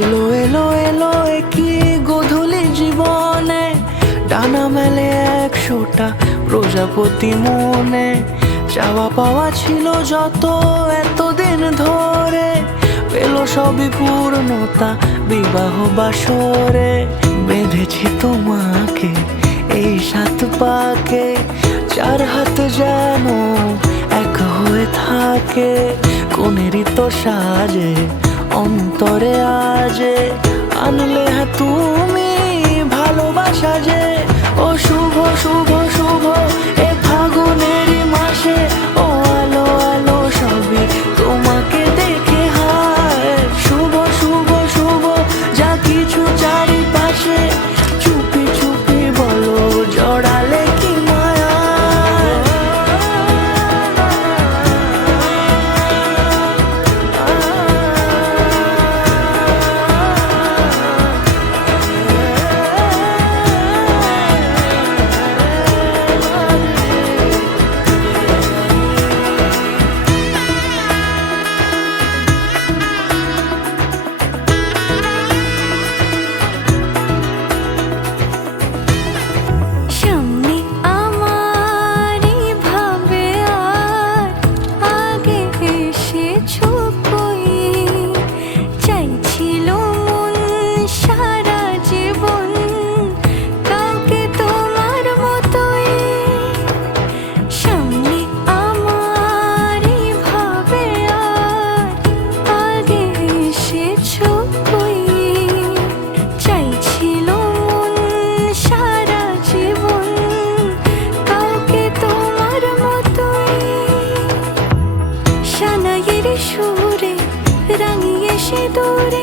এলো এলো এলো কি গোধূলি জীবনে, ডানা মেলে 100টা প্রজাপতি মনে। চাওয়া পাওয়া ছিল যত এতদিন ধরে, পেল সবই পূর্ণতা বিবাহ বাসরে। বেঁধেছি তোমাকে এই 7 পাকে, 4 হাত যেন এক হয়ে থাকে। কোনেরই তো সাজে অন্তরে আজে, আনলে তুমি ভালোবাসা যে। ও শুভ শুভ শুভ এ ফাগুনেরই মাসে, ও আলো আলো সবই তোমাকে দেখে হায়। শুভ শুভ শুভ যা কিছু চারিপাশে, চুপি চুপি বলো জড়ালে কি মায়া। সুরে রাঙিয়ে সে দূরে